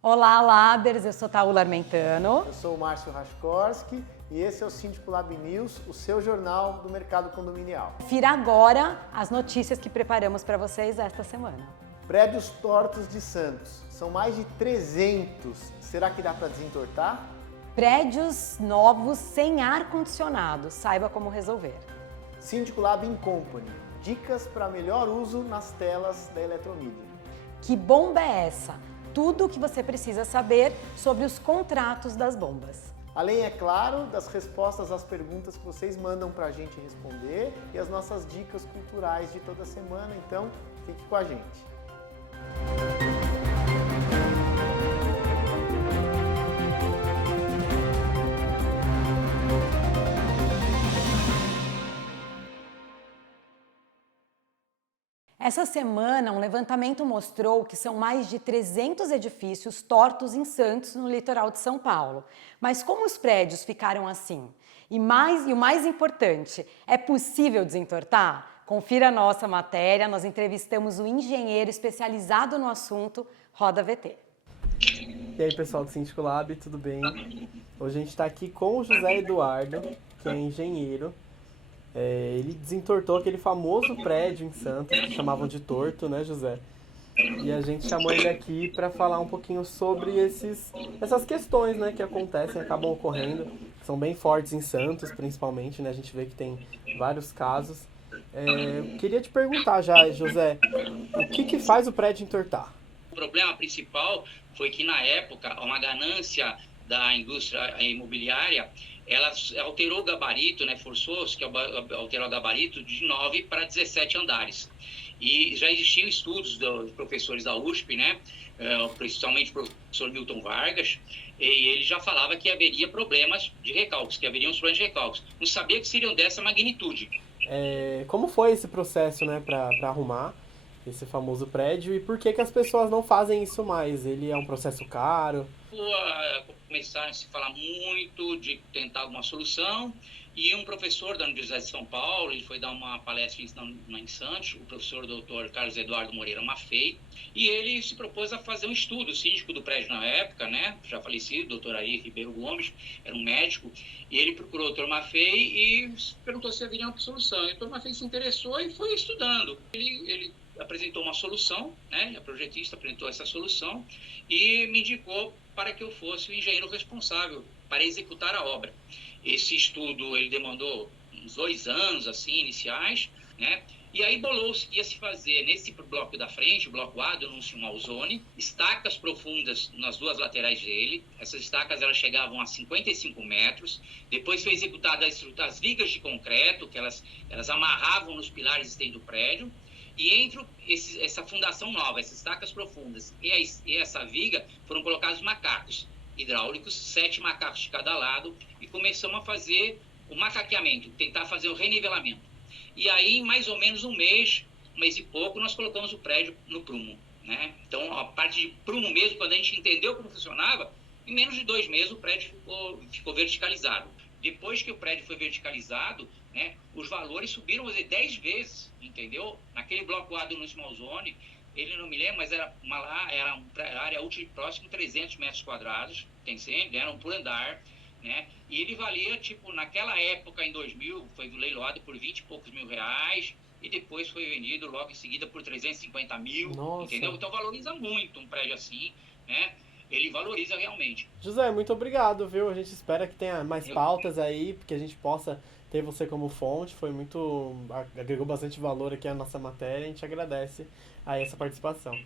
Olá, Labers, eu sou Taula Armentano. Eu sou o Márcio Rashkorski e esse é o Síndico Lab News, o seu jornal do mercado condominial. Confira agora as notícias que preparamos para vocês esta semana. Prédios tortos de Santos. São mais de 300. Será que dá para desentortar? Prédios novos sem ar-condicionado. Saiba como resolver. Síndico Lab Company. Dicas para melhor uso nas telas da Eletromídia. Que bomba é essa? Tudo o que você precisa saber sobre os contratos das bombas. Além, é claro, das respostas às perguntas que vocês mandam para a gente responder e as nossas dicas culturais de toda semana, então fique com a gente. Essa semana, um levantamento mostrou que são mais de 300 edifícios tortos em Santos, no litoral de São Paulo. Mas como os prédios ficaram assim? E o mais importante, é possível desentortar? Confira a nossa matéria, nós entrevistamos um engenheiro especializado no assunto, Roda VT. E aí, pessoal do Síndico Lab, tudo bem? Hoje a gente está aqui com o José Eduardo, que é engenheiro. Ele desentortou aquele famoso prédio em Santos, que chamavam de torto, né, José? E a gente chamou ele aqui para falar um pouquinho sobre essas questões, né, que acontecem, acabam ocorrendo, que são bem fortes em Santos, principalmente, né? A gente vê que tem vários casos. Queria te perguntar já, José, o que faz o prédio entortar? O problema principal foi que, na época, uma ganância da indústria imobiliária, ela alterou o gabarito, né, forçou-se que alterou o gabarito de 9 para 17 andares. E já existiam estudos dos professores da USP, né, principalmente o professor Milton Vargas, e ele já falava que haveria problemas de recalques, que haveriam os problemas de recalques. Não sabia que seriam dessa magnitude. Como foi esse processo, né, para arrumar esse famoso prédio e por que as pessoas não fazem isso mais? Ele é um processo caro? Começaram a se falar muito de tentar alguma solução, e um professor da Universidade de São Paulo, ele foi dar uma palestra em Santos, o professor Dr. Carlos Eduardo Moreira Maffei, e ele se propôs a fazer um estudo. O síndico do prédio na época, né, já falecido, Dr. Ari Ribeiro Gomes, era um médico, e ele procurou o Dr. Maffei e perguntou se haveria uma solução. E o Dr. Maffei se interessou e foi estudando. Ele apresentou uma solução, né, a projetista apresentou essa solução e me indicou para que eu fosse o engenheiro responsável para executar a obra. Esse estudo ele demandou uns 2 anos assim, iniciais, né? E aí bolou-se que ia se fazer nesse bloco da frente, o bloco A, do Núncio Malzone, estacas profundas nas duas laterais dele. Essas estacas elas chegavam a 55 metros. Depois foi executada as vigas de concreto, que elas amarravam nos pilares existentes do prédio. E entre essa fundação nova, essas estacas profundas e essa viga, foram colocados macacos hidráulicos, 7 macacos de cada lado, e começamos a fazer o macaqueamento, tentar fazer o renivelamento. E aí, em mais ou menos um mês e pouco, nós colocamos o prédio no prumo, né? Então, a parte de prumo mesmo, quando a gente entendeu como funcionava, em menos de 2 meses o prédio ficou verticalizado. Depois que o prédio foi verticalizado, né, os valores subiram 10 vezes, entendeu? Naquele bloco A do Núncio Malzone, ele não me lembro, mas era uma área útil próximo 300 metros quadrados, era um por andar, né? E ele valia, tipo, naquela época, em 2000, foi leiloado por 20 e poucos mil reais, e depois foi vendido logo em seguida por 350 mil, Nossa. Entendeu? Então valoriza muito um prédio assim, né? Ele valoriza realmente. José, muito obrigado, viu? A gente espera que tenha mais pautas aí, porque a gente possa ter você como fonte. Agregou bastante valor aqui à nossa matéria. A gente agradece a essa participação.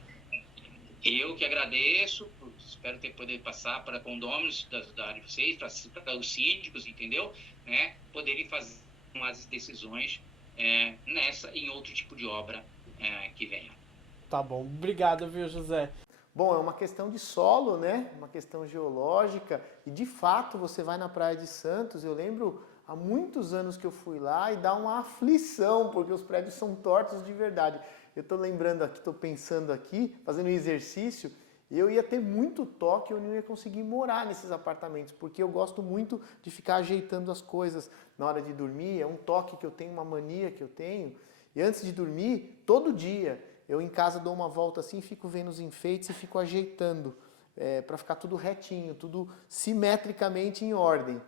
Eu que agradeço, espero poder passar para condôminos da área de vocês, para os síndicos, entendeu? Né? Poderem fazer umas decisões nessa e em outro tipo de obra que venha. Tá bom, obrigado, viu, José? Bom, é uma questão de solo, né? Uma questão geológica. E de fato, você vai na Praia de Santos, eu lembro há muitos anos que eu fui lá e dá uma aflição, porque os prédios são tortos de verdade. Eu estou lembrando aqui, estou pensando aqui, fazendo um exercício, eu ia ter muito toque, eu não ia conseguir morar nesses apartamentos, porque eu gosto muito de ficar ajeitando as coisas na hora de dormir. É um toque que eu tenho, uma mania que eu tenho. E antes de dormir, todo dia, eu em casa dou uma volta assim, fico vendo os enfeites e fico ajeitando para ficar tudo retinho, tudo simetricamente em ordem.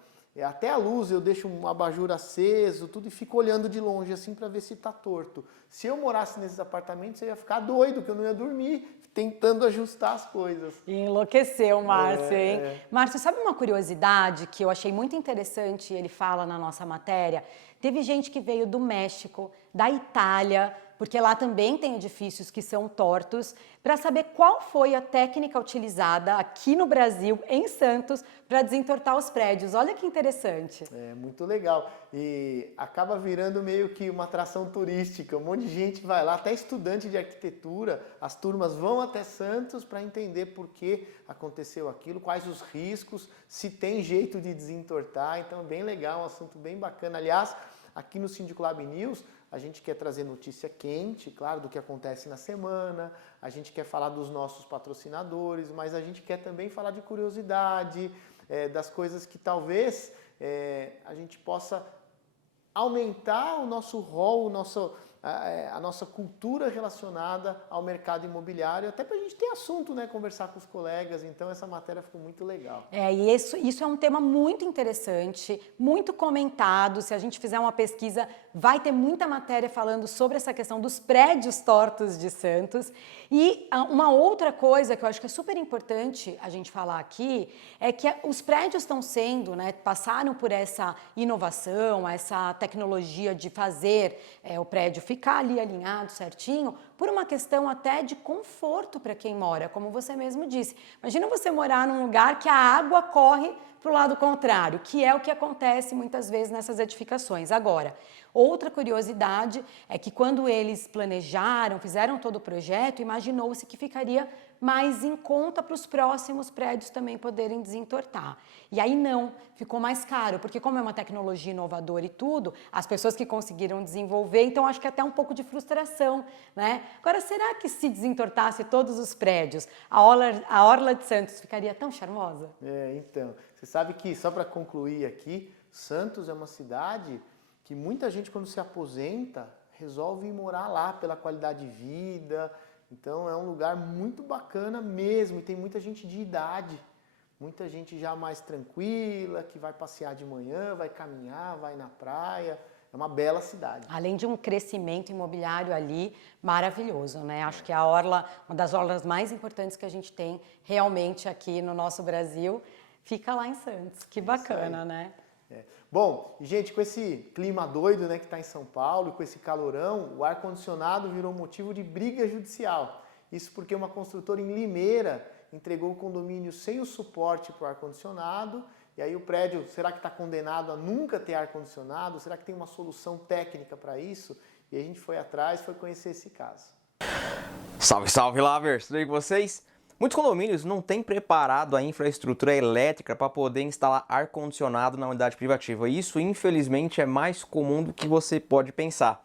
Até a luz eu deixo um abajur aceso, tudo, e fico olhando de longe assim para ver se está torto. Se eu morasse nesses apartamentos, eu ia ficar doido, que eu não ia dormir, tentando ajustar as coisas. Enlouqueceu, Márcio, hein? Márcio, sabe uma curiosidade que eu achei muito interessante, ele fala na nossa matéria? Teve gente que veio do México, da Itália, porque lá também tem edifícios que são tortos, para saber qual foi a técnica utilizada aqui no Brasil, em Santos, para desentortar os prédios. Olha que interessante. É muito legal. E acaba virando meio que uma atração turística. Um monte de gente vai lá, até estudante de arquitetura, as turmas vão até Santos para entender por que aconteceu aquilo, quais os riscos, se tem jeito de desentortar. Então é bem legal, um assunto bem bacana. Aliás, aqui no Síndico Lab News, a gente quer trazer notícia quente, claro, do que acontece na semana, a gente quer falar dos nossos patrocinadores, mas a gente quer também falar de curiosidade, das coisas que talvez a gente possa aumentar o nosso rol, a nossa cultura relacionada ao mercado imobiliário, até para a gente ter assunto, né, conversar com os colegas. Então essa matéria ficou muito legal. E isso é um tema muito interessante, muito comentado. Se a gente fizer uma pesquisa, vai ter muita matéria falando sobre essa questão dos prédios tortos de Santos. E uma outra coisa que eu acho que é super importante a gente falar aqui é que os prédios estão sendo, né, passaram por essa inovação, essa tecnologia de fazer o prédio ficar ali alinhado certinho, por uma questão até de conforto para quem mora, como você mesmo disse. Imagina você morar num lugar que a água corre para o lado contrário, que é o que acontece muitas vezes nessas edificações. Agora, outra curiosidade é que quando eles planejaram, fizeram todo o projeto, imaginou-se que ficaria mais em conta para os próximos prédios também poderem desentortar. E aí não, ficou mais caro, porque como é uma tecnologia inovadora e tudo, as pessoas que conseguiram desenvolver, então acho que até um pouco de frustração, né? Agora, será que se desentortasse todos os prédios, a Orla de Santos ficaria tão charmosa? Então, você sabe que, só para concluir aqui, Santos é uma cidade que muita gente, quando se aposenta, resolve ir morar lá pela qualidade de vida. Então é um lugar muito bacana mesmo, e tem muita gente de idade, muita gente já mais tranquila, que vai passear de manhã, vai caminhar, vai na praia. É uma bela cidade. Além de um crescimento imobiliário ali maravilhoso, né? Acho que a orla, uma das orlas mais importantes que a gente tem realmente aqui no nosso Brasil, fica lá em Santos. Que bacana, né? Bom, gente, com esse clima doido, né, que está em São Paulo, e com esse calorão, o ar-condicionado virou motivo de briga judicial. Isso porque uma construtora em Limeira entregou o condomínio sem o suporte para o ar-condicionado, e aí o prédio, será que está condenado a nunca ter ar-condicionado? Será que tem uma solução técnica para isso? E a gente foi atrás, foi conhecer esse caso. Salve, salve, Lavers! Tudo bem com vocês? Muitos condomínios não têm preparado a infraestrutura elétrica para poder instalar ar-condicionado na unidade privativa. E isso, infelizmente, é mais comum do que você pode pensar.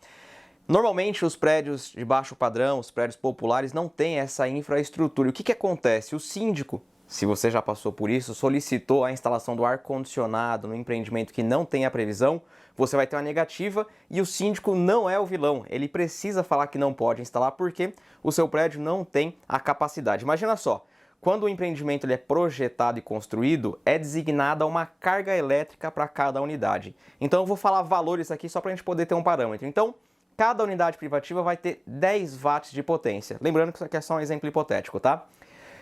Normalmente, os prédios de baixo padrão, os prédios populares, não têm essa infraestrutura. E o que acontece? O síndico, se você já passou por isso, solicitou a instalação do ar-condicionado no empreendimento que não tem a previsão, você vai ter uma negativa e o síndico não é o vilão. Ele precisa falar que não pode instalar porque o seu prédio não tem a capacidade. Imagina só, quando o empreendimento ele é projetado e construído, é designada uma carga elétrica para cada unidade. Então eu vou falar valores aqui só para a gente poder ter um parâmetro. Então, cada unidade privativa vai ter 10 watts de potência. Lembrando que isso aqui é só um exemplo hipotético, tá?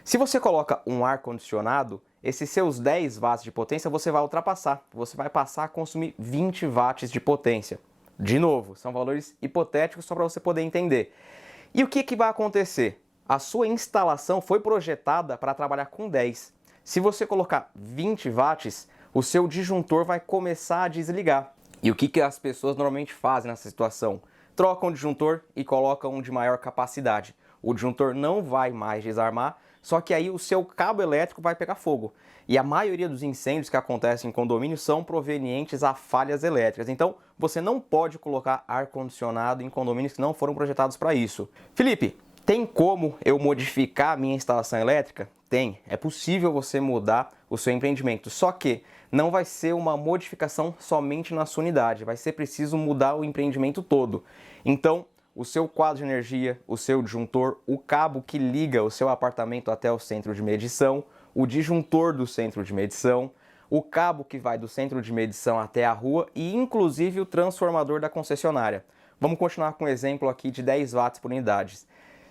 Se você coloca um ar-condicionado, esses seus 10 watts de potência você vai ultrapassar. Você vai passar a consumir 20 watts de potência. De novo, são valores hipotéticos só para você poder entender. E o que vai acontecer? A sua instalação foi projetada para trabalhar com 10. Se você colocar 20 watts, o seu disjuntor vai começar a desligar. E o que as pessoas normalmente fazem nessa situação? Trocam o disjuntor e colocam um de maior capacidade. O disjuntor não vai mais desarmar, só que aí o seu cabo elétrico vai pegar fogo. E a maioria dos incêndios que acontecem em condomínio são provenientes a falhas elétricas. Então, você não pode colocar ar-condicionado em condomínios que não foram projetados para isso. Felipe, tem como eu modificar a minha instalação elétrica? Tem. É possível você mudar o seu empreendimento. Só que não vai ser uma modificação somente na sua unidade. Vai ser preciso mudar o empreendimento todo. Então, o seu quadro de energia, o seu disjuntor, o cabo que liga o seu apartamento até o centro de medição, o disjuntor do centro de medição, o cabo que vai do centro de medição até a rua e inclusive o transformador da concessionária. Vamos continuar com o exemplo aqui de 10 watts por unidade.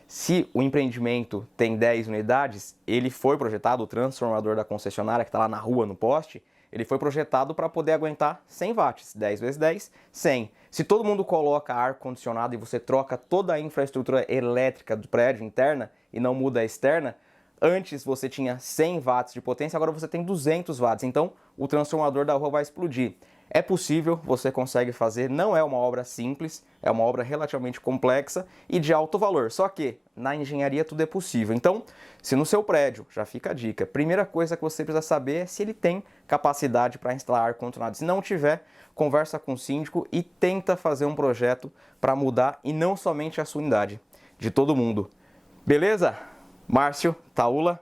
Se o empreendimento tem 10 unidades, ele foi projetado, o transformador da concessionária que está lá na rua, no poste, ele foi projetado para poder aguentar 100 watts, 10 vezes 10, 100. Se todo mundo coloca ar-condicionado e você troca toda a infraestrutura elétrica do prédio interna e não muda a externa, antes você tinha 100 watts de potência, agora você tem 200 watts, então o transformador da rua vai explodir. É possível, você consegue fazer, não é uma obra simples, é uma obra relativamente complexa e de alto valor, só que na engenharia tudo é possível. Então, se no seu prédio, já fica a dica, primeira coisa que você precisa saber é se ele tem capacidade para instalar ar-condicionado. Se não tiver, conversa com o síndico e tenta fazer um projeto para mudar, e não somente a sua unidade, de todo mundo. Beleza? Márcio, Taula?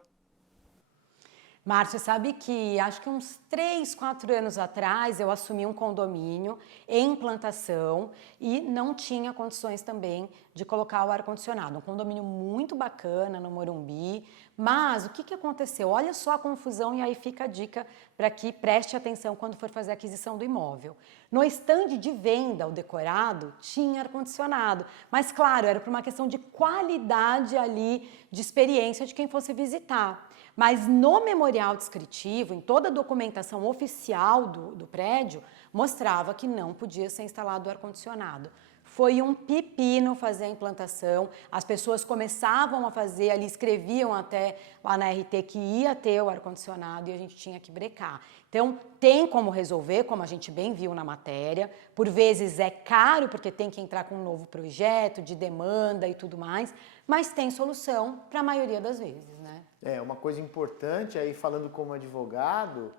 Márcio, sabe que acho que uns 3, 4 anos atrás eu assumi um condomínio em implantação e não tinha condições também de colocar o ar-condicionado. Um condomínio muito bacana no Morumbi, mas o que aconteceu? Olha só a confusão, e aí fica a dica para que preste atenção quando for fazer a aquisição do imóvel. No estande de venda, o decorado, tinha ar-condicionado, mas claro, era por uma questão de qualidade ali, de experiência de quem fosse visitar. Mas no memorial descritivo, em toda a documentação oficial do prédio, mostrava que não podia ser instalado o ar-condicionado. Foi um pepino fazer a implantação, as pessoas começavam a fazer ali, escreviam até lá na RT que ia ter o ar-condicionado e a gente tinha que brecar. Então, tem como resolver, como a gente bem viu na matéria, por vezes é caro porque tem que entrar com um novo projeto de demanda e tudo mais, mas tem solução para a maioria das vezes, né? Uma coisa importante aí, falando como advogado,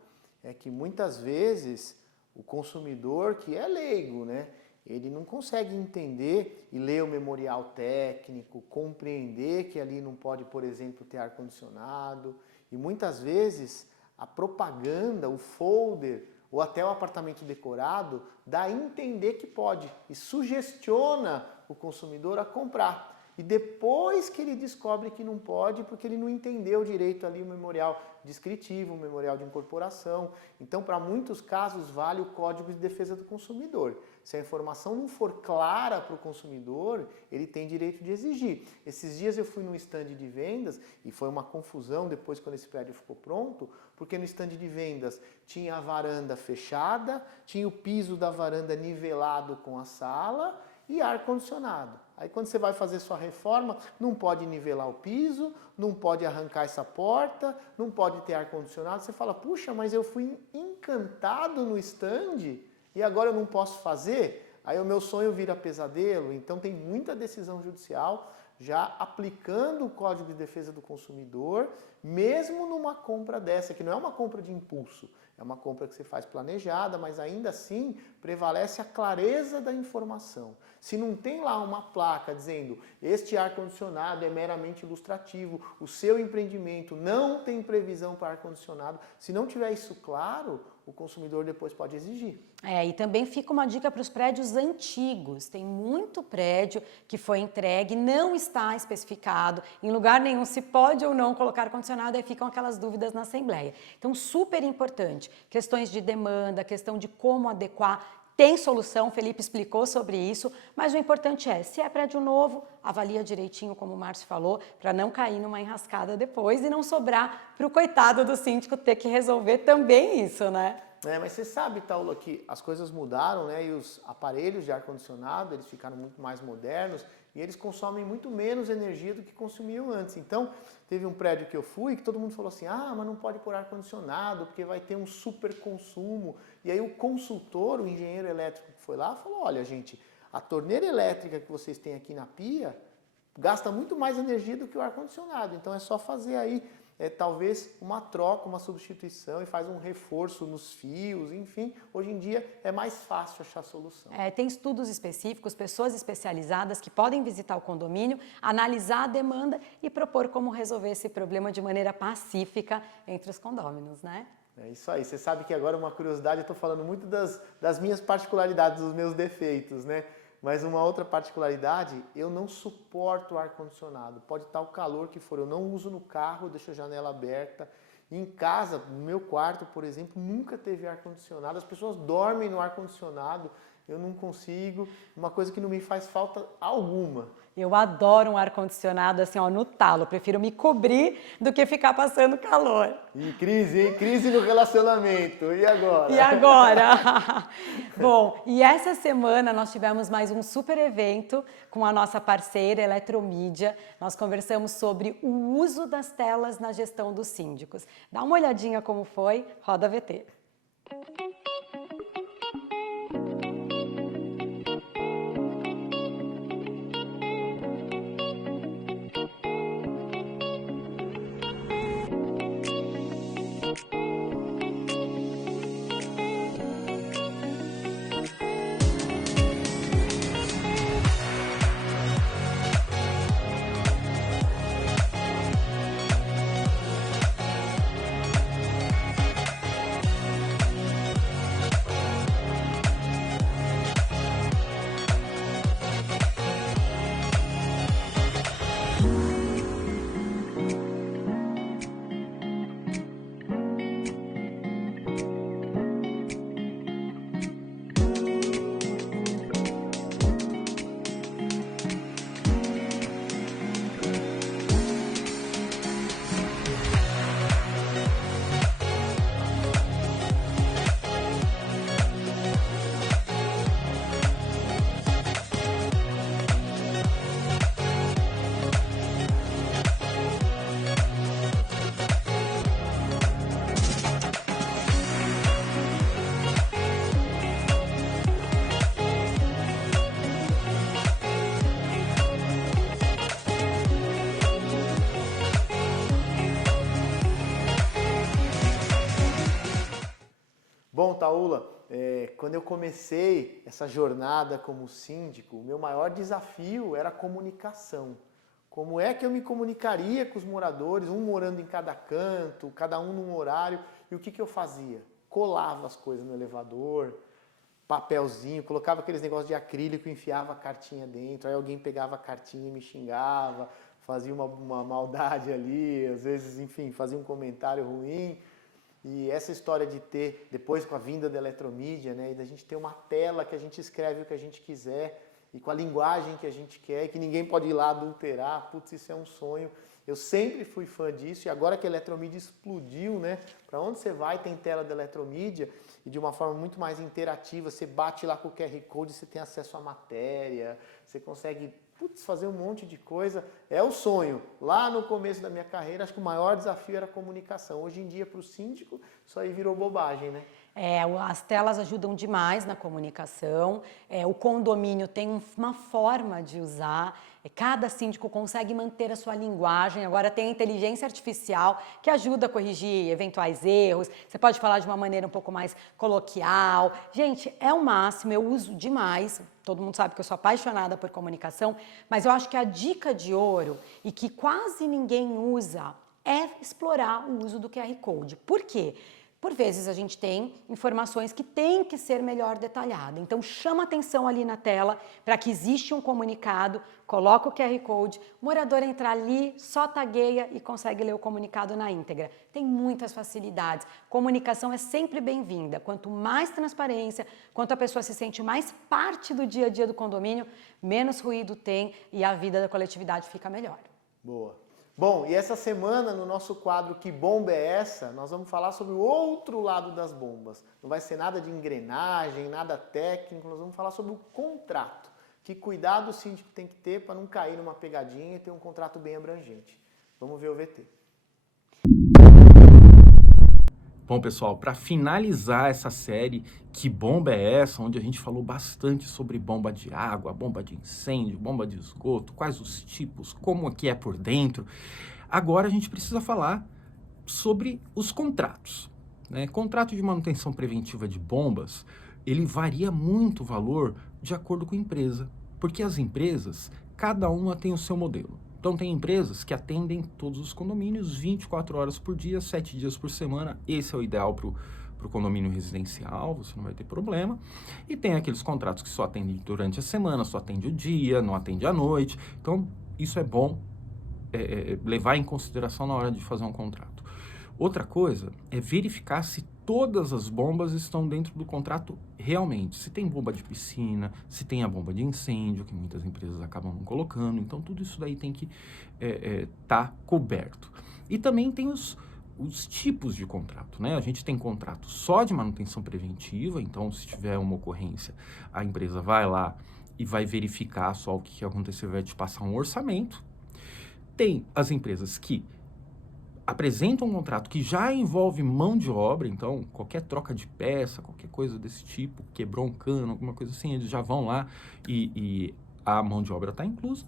é que muitas vezes o consumidor que é leigo, né? Ele não consegue entender e ler o memorial técnico, compreender que ali não pode, por exemplo, ter ar-condicionado. E muitas vezes a propaganda, o folder ou até o apartamento decorado dá a entender que pode e sugestiona o consumidor a comprar. E depois que ele descobre que não pode, porque ele não entendeu direito ali o memorial descritivo, o memorial de incorporação. Então, para muitos casos, vale o Código de Defesa do Consumidor. Se a informação não for clara para o consumidor, ele tem direito de exigir. Esses dias eu fui num estande de vendas e foi uma confusão depois quando esse prédio ficou pronto, porque no estande de vendas tinha a varanda fechada, tinha o piso da varanda nivelado com a sala e ar-condicionado. Aí quando você vai fazer sua reforma, não pode nivelar o piso, não pode arrancar essa porta, não pode ter ar-condicionado. Você fala, puxa, mas eu fui encantado no stand e agora eu não posso fazer? Aí o meu sonho vira pesadelo. Então tem muita decisão judicial já aplicando o Código de Defesa do Consumidor, mesmo numa compra dessa, que não é uma compra de impulso, é uma compra que você faz planejada, mas ainda assim prevalece a clareza da informação. Se não tem lá uma placa dizendo este ar-condicionado é meramente ilustrativo, o seu empreendimento não tem previsão para ar-condicionado, se não tiver isso claro, o consumidor depois pode exigir. E também fica uma dica para os prédios antigos. Tem muito prédio que foi entregue, não está especificado, em lugar nenhum se pode ou não colocar ar-condicionado, aí ficam aquelas dúvidas na Assembleia. Então, super importante, questões de demanda, questão de como adequar, tem solução, Felipe explicou sobre isso, mas o importante é, se é prédio novo, avalia direitinho, como o Márcio falou, para não cair numa enrascada depois e não sobrar para o coitado do síndico ter que resolver também isso, né? Mas você sabe, Taula, que as coisas mudaram, né? E os aparelhos de ar-condicionado, eles ficaram muito mais modernos e eles consomem muito menos energia do que consumiam antes. Então, teve um prédio que eu fui que todo mundo falou assim, mas não pode pôr ar-condicionado porque vai ter um super consumo. E aí o consultor, o engenheiro elétrico que foi lá, falou, olha gente, a torneira elétrica que vocês têm aqui na pia gasta muito mais energia do que o ar-condicionado. Então é só fazer aí talvez uma troca, uma substituição e faz um reforço nos fios, enfim, hoje em dia é mais fácil achar solução. Tem estudos específicos, pessoas especializadas que podem visitar o condomínio, analisar a demanda e propor como resolver esse problema de maneira pacífica entre os condôminos, né? É isso aí, você sabe que agora uma curiosidade, eu estou falando muito das minhas particularidades, dos meus defeitos, né? Mas uma outra particularidade, eu não suporto ar-condicionado. Pode estar o calor que for, eu não uso no carro, deixo a janela aberta. Em casa, no meu quarto, por exemplo, nunca teve ar-condicionado. As pessoas dormem no ar-condicionado, eu não consigo. Uma coisa que não me faz falta alguma. Eu adoro um ar-condicionado assim, ó, no talo. Prefiro me cobrir do que ficar passando calor. E crise, hein? Crise no relacionamento. E agora? E agora? Bom, e essa semana nós tivemos mais um super evento com a nossa parceira Eletromídia. Nós conversamos sobre o uso das telas na gestão dos síndicos. Dá uma olhadinha como foi, roda a VT. Bom, Taula, quando eu comecei essa jornada como síndico, o meu maior desafio era a comunicação. Como é que eu me comunicaria com os moradores, um morando em cada canto, cada um num horário, e o que eu fazia? Colava as coisas no elevador, papelzinho, colocava aqueles negócios de acrílico, enfiava a cartinha dentro, aí alguém pegava a cartinha e me xingava, fazia uma maldade ali, às vezes, enfim, fazia um comentário ruim. E essa história de ter, depois com a vinda da Eletromídia, né, e da gente ter uma tela que a gente escreve o que a gente quiser, e com a linguagem que a gente quer, e que ninguém pode ir lá adulterar, putz, isso é um sonho. Eu sempre fui fã disso, e agora que a Eletromídia explodiu, né, para onde você vai tem tela da Eletromídia, e de uma forma muito mais interativa, você bate lá com o QR Code, você tem acesso à matéria, você consegue fazer um monte de coisa. É o sonho. Lá no começo da minha carreira, acho que o maior desafio era a comunicação. Hoje em dia, para o síndico, isso aí virou bobagem, né? As telas ajudam demais na comunicação, o condomínio tem uma forma de usar, cada síndico consegue manter a sua linguagem, agora tem a inteligência artificial que ajuda a corrigir eventuais erros, você pode falar de uma maneira um pouco mais coloquial. Gente, é o máximo, eu uso demais, todo mundo sabe que eu sou apaixonada por comunicação, mas eu acho que a dica de ouro, e que quase ninguém usa, é explorar o uso do QR Code. Por quê? Por vezes a gente tem informações que têm que ser melhor detalhadas. Então chama atenção ali na tela para que existe um comunicado, coloca o QR Code, o morador entra ali, só tagueia e consegue ler o comunicado na íntegra. Tem muitas facilidades. Comunicação é sempre bem-vinda. Quanto mais transparência, quanto a pessoa se sente mais parte do dia a dia do condomínio, menos ruído tem e a vida da coletividade fica melhor. Boa. Bom, e essa semana, no nosso quadro Que Bomba é Essa?, nós vamos falar sobre o outro lado das bombas. Não vai ser nada de engrenagem, nada técnico, nós vamos falar sobre o contrato. Que cuidado o síndico tem que ter para não cair numa pegadinha e ter um contrato bem abrangente. Vamos ver o VT. Bom, pessoal, para finalizar essa série Que Bomba é Essa?, onde a gente falou bastante sobre bomba de água, bomba de incêndio, bomba de esgoto, quais os tipos, como que é por dentro, agora a gente precisa falar sobre os contratos, né? Contrato de manutenção preventiva de bombas, ele varia muito o valor de acordo com a empresa, porque as empresas, cada uma tem o seu modelo. Então tem empresas que atendem todos os condomínios 24 horas por dia, 7 dias por semana. Esse é o ideal para para o condomínio residencial, você não vai ter problema. E tem aqueles contratos que só atendem durante a semana, só atende o dia, não atende à noite. Então, isso é bom levar em consideração na hora de fazer um contrato. Outra coisa é verificar se todas as bombas estão dentro do contrato realmente. Se tem bomba de piscina, se tem a bomba de incêndio, que muitas empresas acabam não colocando. Então, tudo isso daí tem que tá coberto. E também tem os tipos de contrato, né? A gente tem contrato só de manutenção preventiva, então se tiver uma ocorrência, a empresa vai lá e vai verificar só o que aconteceu, vai te passar um orçamento. Tem as empresas que apresentam um contrato que já envolve mão de obra, então qualquer troca de peça, qualquer coisa desse tipo, quebrou um cano, alguma coisa assim, eles já vão lá e a mão de obra está inclusa.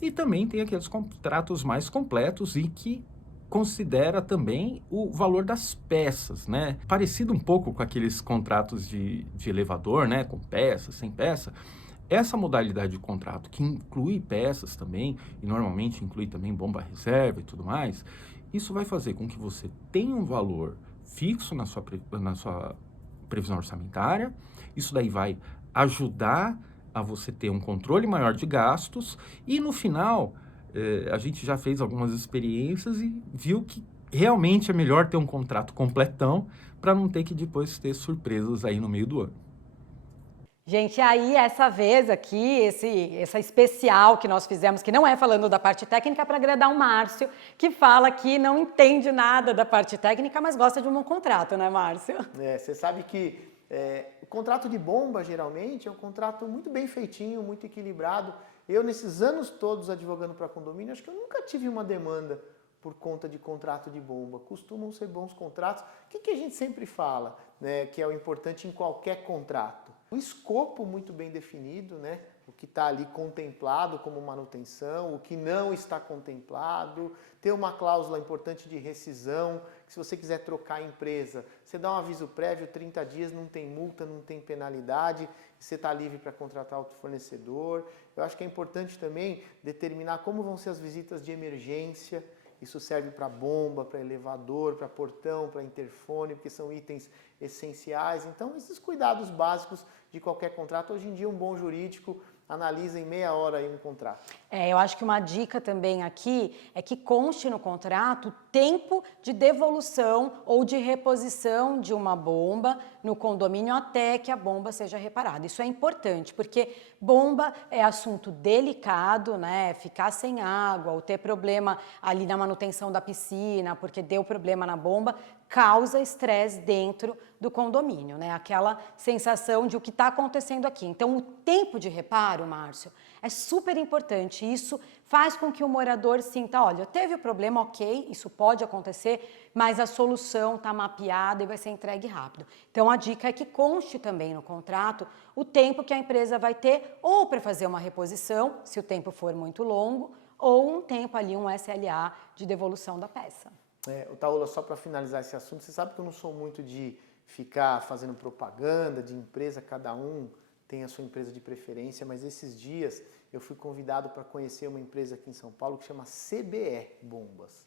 E também tem aqueles contratos mais completos e que considera também o valor das peças, né? Parecido um pouco com aqueles contratos de elevador, né? Com peça, sem peça. Essa modalidade de contrato, que inclui peças também, e normalmente inclui também bomba reserva e tudo mais, isso vai fazer com que você tenha um valor fixo na sua previsão orçamentária. Isso daí vai ajudar a você ter um controle maior de gastos e no final a gente já fez algumas experiências e viu que realmente é melhor ter um contrato completão para não ter que depois ter surpresas aí no meio do ano. Gente, aí essa vez aqui, essa especial que nós fizemos, que não é falando da parte técnica, para agradar o Márcio, que fala que não entende nada da parte técnica, mas gosta de um bom contrato, né, Márcio? Você sabe que o contrato de bomba, geralmente, é um contrato muito bem feitinho, muito equilibrado. Eu, nesses anos todos advogando para condomínio, acho que eu nunca tive uma demanda por conta de contrato de bomba. Costumam ser bons contratos. O que a gente sempre fala, né, que é o importante em qualquer contrato? O escopo muito bem definido, né? O que está ali contemplado como manutenção, o que não está contemplado, ter uma cláusula importante de rescisão, que se você quiser trocar a empresa, você dá um aviso prévio, 30 dias, não tem multa, não tem penalidade, e você está livre para contratar outro fornecedor. Eu acho que é importante também determinar como vão ser as visitas de emergência. Isso serve para bomba, para elevador, para portão, para interfone, porque são itens essenciais. Então, esses cuidados básicos de qualquer contrato, hoje em dia um bom jurídico analisa em meia hora aí um contrato. Eu acho que uma dica também aqui é que conste no contrato tempo de devolução ou de reposição de uma bomba no condomínio até que a bomba seja reparada. Isso é importante, porque bomba é assunto delicado, né? Ficar sem água ou ter problema ali na manutenção da piscina, porque deu problema na bomba, causa estresse dentro do condomínio, né? Aquela sensação de o que está acontecendo aqui. Então, o tempo de reparo, Márcio, é super importante. Isso faz com que o morador sinta, olha, teve o problema, ok, isso pode acontecer, mas a solução está mapeada e vai ser entregue rápido. Então, a dica é que conste também no contrato o tempo que a empresa vai ter ou para fazer uma reposição, se o tempo for muito longo, ou um tempo ali, um SLA de devolução da peça. Taola, só para finalizar esse assunto, você sabe que eu não sou muito de ficar fazendo propaganda de empresa, cada um tem a sua empresa de preferência, mas esses dias eu fui convidado para conhecer uma empresa aqui em São Paulo que chama CBE Bombas.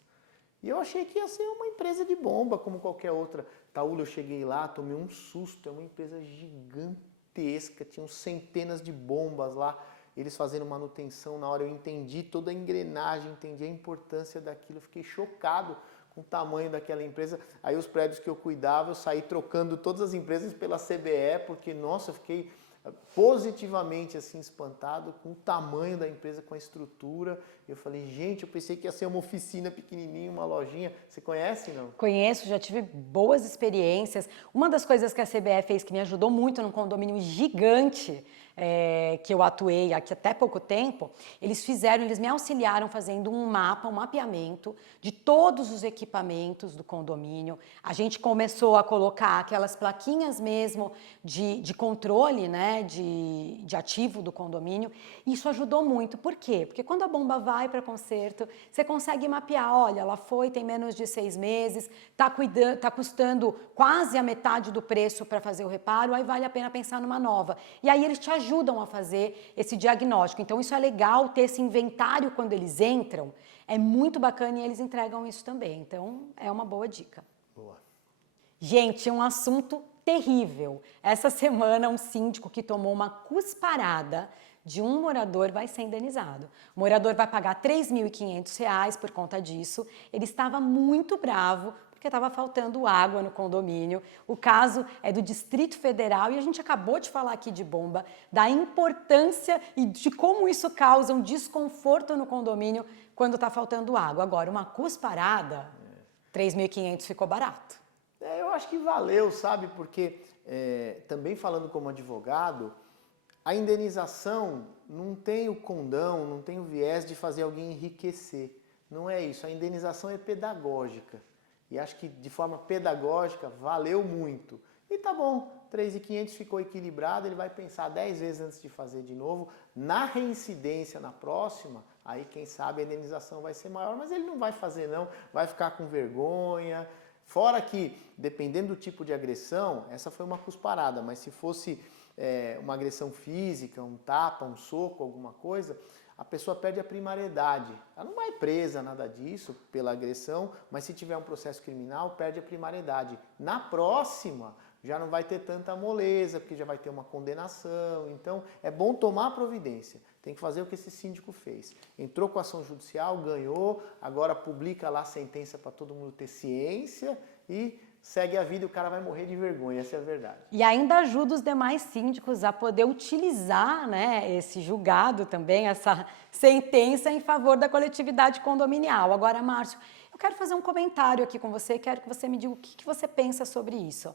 E eu achei que ia ser uma empresa de bomba como qualquer outra. Taola, eu cheguei lá, tomei um susto, é uma empresa gigantesca, tinham centenas de bombas lá, eles fazendo manutenção na hora, eu entendi toda a engrenagem, entendi a importância daquilo, eu fiquei chocado com o tamanho daquela empresa. Aí os prédios que eu cuidava, eu saí trocando todas as empresas pela CBE, porque, nossa, eu fiquei positivamente assim espantado com o tamanho da empresa, com a estrutura. Eu falei, gente, eu pensei que ia ser uma oficina pequenininha, uma lojinha. Você conhece, não? Conheço, já tive boas experiências. Uma das coisas que a CBE fez que me ajudou muito num condomínio gigante, que eu atuei aqui até pouco tempo, eles me auxiliaram fazendo um mapeamento de todos os equipamentos do condomínio. A gente começou a colocar aquelas plaquinhas mesmo de controle, né, de ativo do condomínio. Isso ajudou muito. Por quê? Porque quando a bomba vai para conserto, você consegue mapear, olha, ela foi, tem menos de 6 meses, tá custando quase a metade do preço para fazer o reparo, aí vale a pena pensar numa nova. E aí eles te ajudam a fazer esse diagnóstico. Então, isso é legal, ter esse inventário quando eles entram, é muito bacana e eles entregam isso também. Então, é uma boa dica. Boa. Gente, um assunto terrível. Essa semana, um síndico que tomou uma cusparada de um morador vai ser indenizado. O morador vai pagar R$ 3.500 por conta disso. Ele estava muito bravo porque estava faltando água no condomínio. O caso é do Distrito Federal e a gente acabou de falar aqui de bomba, da importância e de como isso causa um desconforto no condomínio quando está faltando água. Agora, uma cusparada, R$ 3.500 ficou barato. Eu acho que valeu, sabe? Porque também falando como advogado, a indenização não tem o condão, não tem o viés de fazer alguém enriquecer. Não é isso. A indenização é pedagógica. E acho que de forma pedagógica valeu muito. E tá bom, 3.500 ficou equilibrado, ele vai pensar 10 vezes antes de fazer de novo. Na reincidência, na próxima, aí quem sabe a indenização vai ser maior, mas ele não vai fazer não, vai ficar com vergonha. Fora que, dependendo do tipo de agressão, essa foi uma cusparada, mas se fosse uma agressão física, um tapa, um soco, alguma coisa, a pessoa perde a primariedade. Ela não vai presa, nada disso, pela agressão, mas se tiver um processo criminal, perde a primariedade. Na próxima, já não vai ter tanta moleza, porque já vai ter uma condenação. Então, é bom tomar providência. Tem que fazer o que esse síndico fez. Entrou com ação judicial, ganhou, agora publica lá a sentença para todo mundo ter ciência e segue a vida e o cara vai morrer de vergonha, essa é a verdade. E ainda ajuda os demais síndicos a poder utilizar, né, esse julgado também, essa sentença em favor da coletividade condominial. Agora, Márcio, eu quero fazer um comentário aqui com você, quero que você me diga o que você pensa sobre isso.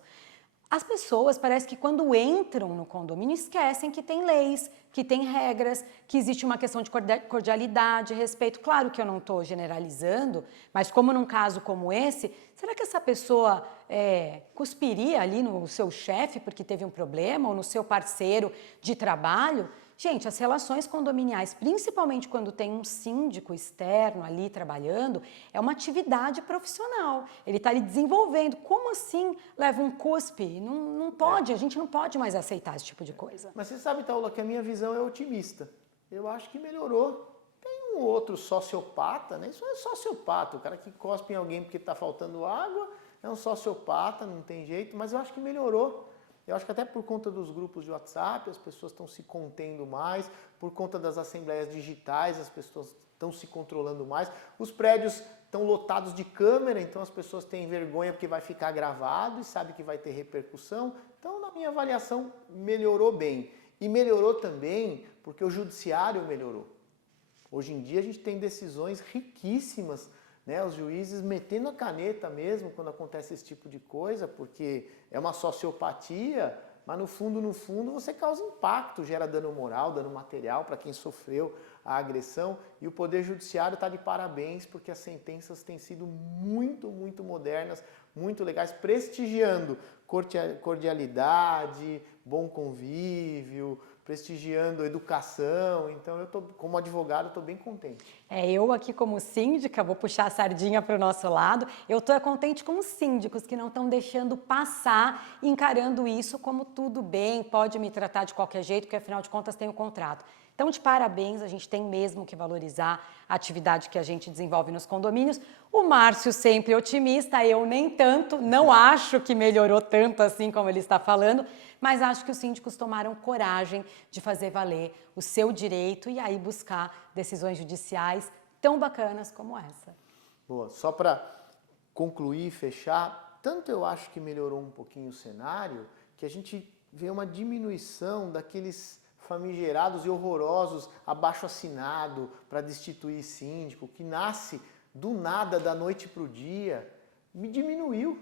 As pessoas, parece que quando entram no condomínio, esquecem que tem leis, que tem regras, que existe uma questão de cordialidade, respeito. Claro que eu não estou generalizando, mas como num caso como esse, será que essa pessoa cuspiria ali no seu chefe porque teve um problema, ou no seu parceiro de trabalho? Gente, as relações condominiais, principalmente quando tem um síndico externo ali trabalhando, é uma atividade profissional. Ele está ali desenvolvendo. Como assim leva um cuspe? Não pode, a gente não pode mais aceitar esse tipo de coisa. Mas você sabe, Taula, que a minha visão é otimista. Eu acho que melhorou. Tem um outro sociopata, né? Isso é sociopata. O cara que cospe em alguém porque está faltando água é um sociopata, não tem jeito, mas eu acho que melhorou. Eu acho que até por conta dos grupos de WhatsApp, as pessoas estão se contendo mais, por conta das assembleias digitais, as pessoas estão se controlando mais. Os prédios estão lotados de câmera, então as pessoas têm vergonha porque vai ficar gravado e sabe que vai ter repercussão. Então, na minha avaliação, melhorou bem. E melhorou também porque o judiciário melhorou. Hoje em dia a gente tem decisões riquíssimas, né, os juízes metendo a caneta mesmo quando acontece esse tipo de coisa, porque é uma sociopatia, mas no fundo você causa impacto, gera dano moral, dano material para quem sofreu a agressão, e o Poder Judiciário está de parabéns porque as sentenças têm sido muito, muito modernas, muito legais, prestigiando cordialidade, bom convívio, prestigiando educação. Então, como advogado, estou bem contente. Eu aqui como síndica, vou puxar a sardinha para o nosso lado, eu estou contente com os síndicos que não estão deixando passar, encarando isso como tudo bem, pode me tratar de qualquer jeito, porque afinal de contas tem o contrato. Então, de parabéns, a gente tem mesmo que valorizar a atividade que a gente desenvolve nos condomínios. O Márcio sempre otimista, eu nem tanto, não acho que melhorou tanto assim como ele está falando, mas acho que os síndicos tomaram coragem de fazer valer o seu direito e aí buscar decisões judiciais tão bacanas como essa. Boa, só para concluir e fechar, tanto eu acho que melhorou um pouquinho o cenário, que a gente vê uma diminuição daqueles famigerados e horrorosos abaixo-assinado para destituir síndico, que nasce do nada, da noite para o dia, me diminuiu.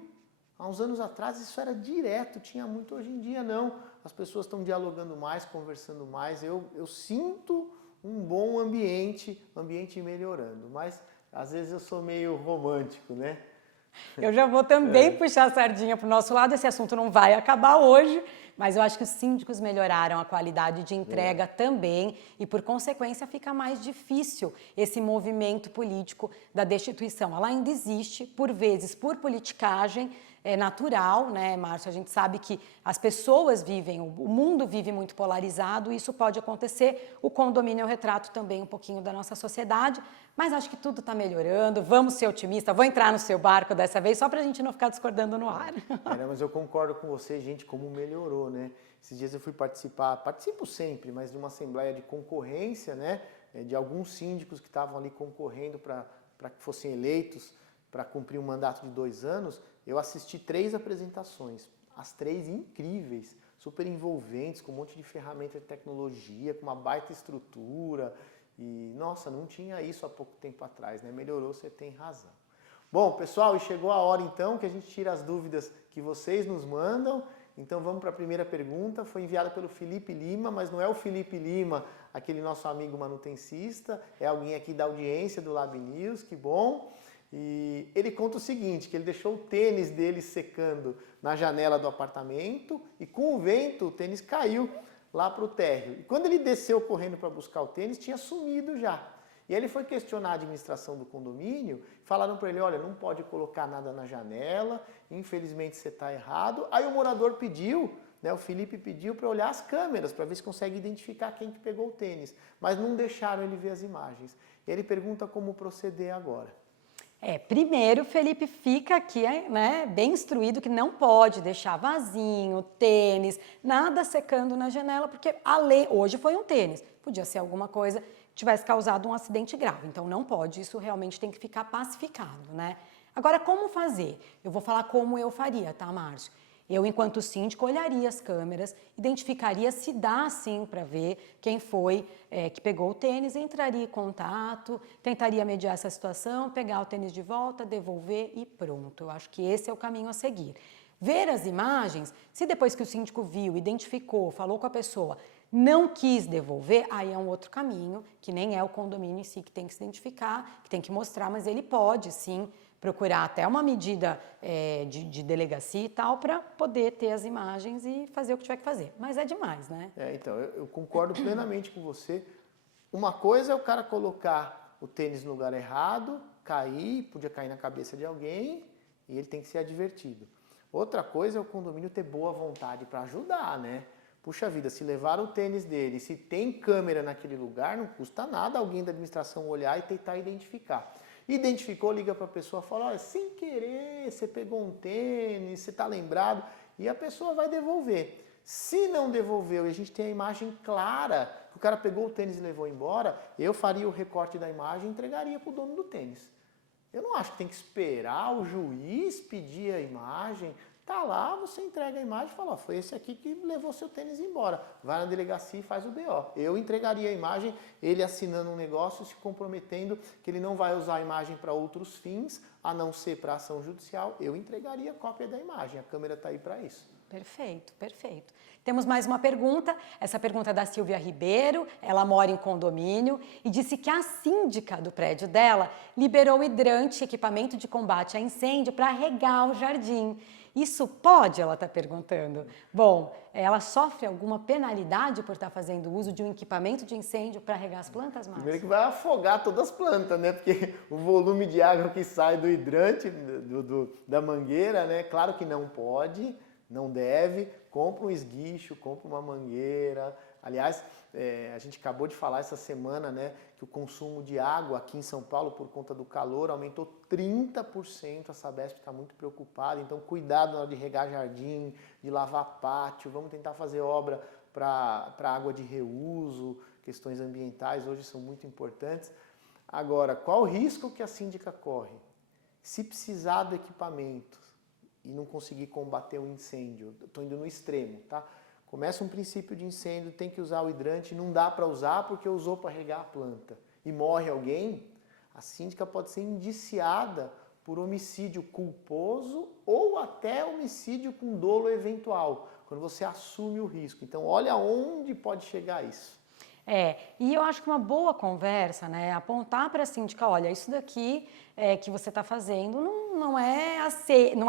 Há uns anos atrás isso era direto, tinha muito, hoje em dia não. As pessoas estão dialogando mais, conversando mais. Eu sinto um bom ambiente melhorando, mas às vezes eu sou meio romântico, né? Eu já vou também puxar a sardinha para o nosso lado, esse assunto não vai acabar hoje, Mas eu acho que os síndicos melhoraram a qualidade de entrega também e, por consequência, fica mais difícil esse movimento político da destituição. Ela ainda existe, por vezes, por politicagem, é natural, né, Márcio? A gente sabe que as pessoas vivem, o mundo vive muito polarizado, e isso pode acontecer. O condomínio é o retrato também um pouquinho da nossa sociedade, mas acho que tudo está melhorando. Vamos ser otimistas, vou entrar no seu barco dessa vez, só para a gente não ficar discordando no ar. Mas eu concordo com você, gente, como melhorou, né? Esses dias eu fui participo sempre, mas de uma assembleia de concorrência, né? De alguns síndicos que estavam ali concorrendo para que fossem eleitos para cumprir um mandato de 2 anos. Eu assisti 3 apresentações, as 3 incríveis, super envolventes, com um monte de ferramenta de tecnologia, com uma baita estrutura. E, nossa, não tinha isso há pouco tempo atrás, né? Melhorou, você tem razão. Bom, pessoal, e chegou a hora então que a gente tira as dúvidas que vocês nos mandam. Então vamos para a primeira pergunta. Foi enviada pelo Felipe Lima, mas não é o Felipe Lima, aquele nosso amigo manutencista, é alguém aqui da audiência do Lab News, que bom. E ele conta o seguinte, que ele deixou o tênis dele secando na janela do apartamento e com o vento o tênis caiu lá para o térreo. E quando ele desceu correndo para buscar o tênis, tinha sumido já. E aí ele foi questionar a administração do condomínio, falaram para ele, olha, não pode colocar nada na janela, infelizmente você está errado. Aí o morador pediu, né, o Felipe pediu para olhar as câmeras, para ver se consegue identificar quem que pegou o tênis, mas não deixaram ele ver as imagens. E ele pergunta como proceder agora. Primeiro, Felipe fica aqui, né, bem instruído que não pode deixar vasinho, tênis, nada secando na janela, porque a lei, hoje foi um tênis, podia ser alguma coisa que tivesse causado um acidente grave, então não pode, isso realmente tem que ficar pacificado, né? Agora, como fazer? Eu vou falar como eu faria, tá, Márcio? Eu, enquanto síndico, olharia as câmeras, identificaria se dá, sim, para ver quem foi que pegou o tênis, entraria em contato, tentaria mediar essa situação, pegar o tênis de volta, devolver e pronto. Eu acho que esse é o caminho a seguir. Ver as imagens, se depois que o síndico viu, identificou, falou com a pessoa, não quis devolver, aí é um outro caminho, que nem é o condomínio em si que tem que se identificar, que tem que mostrar, mas ele pode, sim, procurar até uma medida de delegacia e tal, para poder ter as imagens e fazer o que tiver que fazer. Mas é demais, né? Então, eu concordo plenamente com você. Uma coisa é o cara colocar o tênis no lugar errado, cair, podia cair na cabeça de alguém, e ele tem que ser advertido. Outra coisa é o condomínio ter boa vontade para ajudar, né? Puxa vida, se levar o tênis dele, se tem câmera naquele lugar, não custa nada alguém da administração olhar e tentar identificar. Identificou, liga para a pessoa e fala, olha, sem querer, você pegou um tênis, você está lembrado, e a pessoa vai devolver. Se não devolveu e a gente tem a imagem clara, que o cara pegou o tênis e levou embora, eu faria o recorte da imagem e entregaria para o dono do tênis. Eu não acho que tem que esperar o juiz pedir a imagem. Tá lá, você entrega a imagem e fala, ó, foi esse aqui que levou seu tênis embora. Vai na delegacia e faz o BO. Eu entregaria a imagem, ele assinando um negócio, se comprometendo que ele não vai usar a imagem para outros fins, a não ser para ação judicial. Eu entregaria a cópia da imagem. A câmera está aí para isso. Perfeito, perfeito. Temos mais uma pergunta. Essa pergunta é da Silvia Ribeiro. Ela mora em condomínio e disse que a síndica do prédio dela liberou hidrante, equipamento de combate a incêndio, para regar o jardim. Isso pode? Ela está perguntando. Bom, ela sofre alguma penalidade por estar fazendo uso de um equipamento de incêndio para regar as plantas, Márcio? Primeiro que vai afogar todas as plantas, né? Porque o volume de água que sai do hidrante, da mangueira, né? Claro que não pode, não deve. Compra um esguicho, compra uma mangueira. Aliás, a gente acabou de falar essa semana, né, que o consumo de água aqui em São Paulo, por conta do calor, aumentou 30%. A Sabesp está muito preocupada. Então, cuidado na hora de regar jardim, de lavar pátio. Vamos tentar fazer obra para água de reuso. Questões ambientais hoje são muito importantes. Agora, qual o risco que a síndica corre? Se precisar do equipamento e não conseguir combater um incêndio, estou indo no extremo, tá? Começa um princípio de incêndio, tem que usar o hidrante, não dá para usar porque usou para regar a planta e morre alguém, a síndica pode ser indiciada por homicídio culposo ou até homicídio com dolo eventual, quando você assume o risco. Então, olha onde pode chegar isso. E eu acho que uma boa conversa, né, apontar para a síndica, olha, isso daqui que você está fazendo não é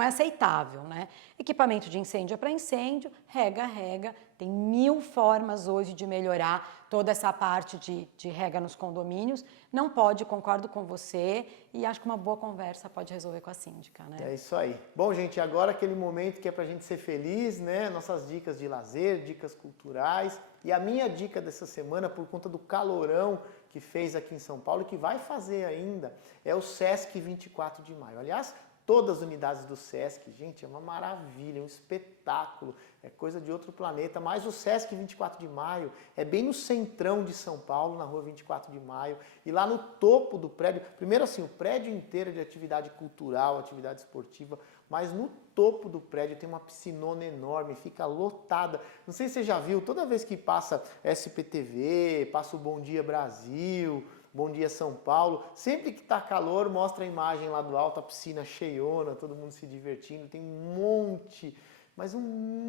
aceitável, né? Equipamento de incêndio é para incêndio, rega. Tem 1000 formas hoje de melhorar toda essa parte de rega nos condomínios. Não pode, concordo com você, e acho que uma boa conversa pode resolver com a síndica, né? É isso aí. Bom, gente, agora aquele momento que é pra gente ser feliz, né? Nossas dicas de lazer, dicas culturais. E a minha dica dessa semana, por conta do calorão que fez aqui em São Paulo e que vai fazer ainda, é o Sesc 24 de Maio. Aliás, todas as unidades do Sesc, gente, é uma maravilha, é um espetáculo, é coisa de outro planeta. Mas o Sesc 24 de Maio é bem no centrão de São Paulo, na rua 24 de Maio, e lá no topo do prédio, primeiro assim, o prédio inteiro é de atividade cultural, atividade esportiva, mas no topo do prédio tem uma piscinona enorme, fica lotada. Não sei se você já viu, toda vez que passa SPTV, passa o Bom Dia Brasil, Bom Dia São Paulo, sempre que tá calor mostra a imagem lá do alto, a piscina cheiona, todo mundo se divertindo, tem um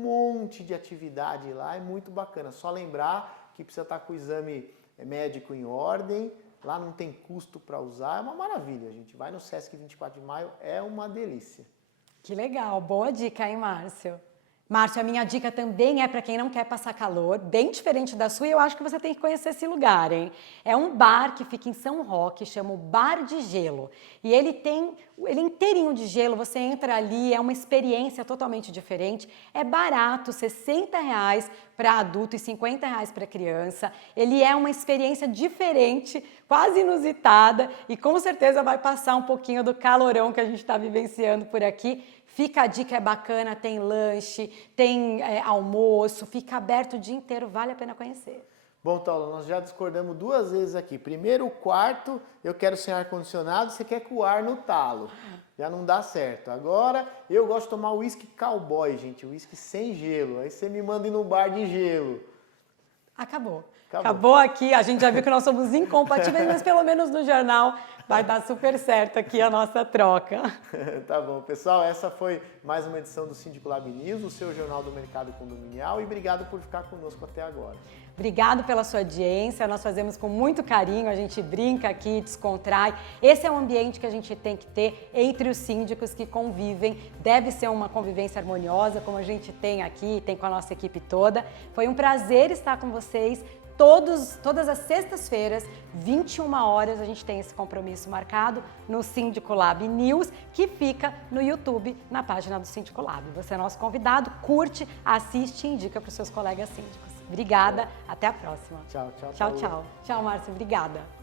monte de atividade lá, é muito bacana. Só lembrar que precisa estar com o exame médico em ordem, lá não tem custo para usar, é uma maravilha, gente. Vai no Sesc 24 de Maio, é uma delícia. Que legal, boa dica, hein, Márcio? Márcio, a minha dica também é para quem não quer passar calor, bem diferente da sua, e eu acho que você tem que conhecer esse lugar, hein? É um bar que fica em São Roque, chama o Bar de Gelo. E ele é inteirinho de gelo, você entra ali, é uma experiência totalmente diferente. É barato, R$60 para adulto e R$50 para criança. Ele é uma experiência diferente, quase inusitada, e com certeza vai passar um pouquinho do calorão que a gente está vivenciando por aqui. Fica a dica, é bacana, tem lanche, tem almoço, fica aberto o dia inteiro, vale a pena conhecer. Bom, Taula, nós já discordamos 2 vezes aqui. Primeiro, o quarto, eu quero sem ar-condicionado, você quer com o ar no talo. Já não dá certo. Agora, eu gosto de tomar uísque cowboy, gente, uísque sem gelo. Aí você me manda ir no bar de gelo. Acabou aqui, a gente já viu que nós somos incompatíveis, mas pelo menos no jornal vai dar super certo aqui a nossa troca. Tá bom, pessoal, essa foi mais uma edição do Síndico Lab News, o seu jornal do mercado condominial, e obrigado por ficar conosco até agora. Obrigado pela sua audiência, nós fazemos com muito carinho, a gente brinca aqui, descontrai. Esse é um ambiente que a gente tem que ter entre os síndicos que convivem. Deve ser uma convivência harmoniosa, como a gente tem aqui, tem com a nossa equipe toda. Foi um prazer estar com vocês. Todas as sextas-feiras, 21 horas, a gente tem esse compromisso marcado no Síndico Lab News, que fica no YouTube, na página do Síndico Lab. Você é nosso convidado, curte, assiste e indica para os seus colegas síndicos. Obrigada, até a próxima. Tchau, tchau. Tchau, tchau. Tchau, Márcio, obrigada.